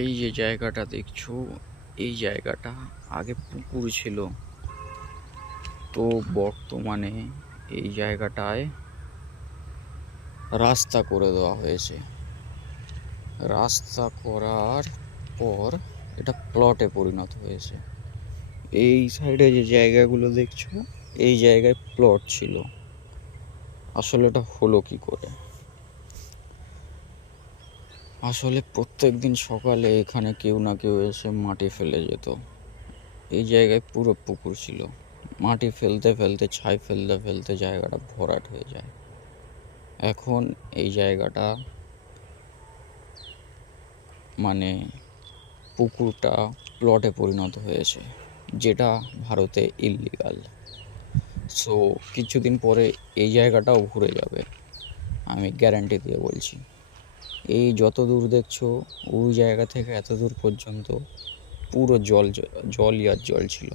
এই যে জায়গাটা দেখছো, এই জায়গাটা আগে পুকুর ছিল। তো বর্তমানে এই জায়গাটায় রাস্তা করে দেওয়া হয়েছে। রাস্তা করার পর এটা প্লটে পরিণত হয়েছে। এই সাইডে যে জায়গাগুলো দেখছো, এই জায়গায় প্লট ছিল। আসলে এটা হলো কি করে? আসলে প্রত্যেক দিন সকালে এখানে কেউ না কেউ এসে মাটি ফেলে যেত। এই জায়গায় পুরো পুকুর ছিল। মাটি ফেলতে ফেলতে, ছাই ফেলতে ফেলতে জায়গাটা ভরাট হয়ে যায়। এখন এই জায়গাটা মানে পুকুরটা প্লটে পরিণত হয়েছে, যেটা ভারতে ইললিগাল। সো কিছুদিন পরে এই জায়গাটাও ঘুরে যাবে, আমি গ্যারান্টি দিয়ে বলছি। এই যত দূর দেখছো, ওই জায়গা থেকে এত দূর পর্যন্ত পুরো জলই আর জল ছিল।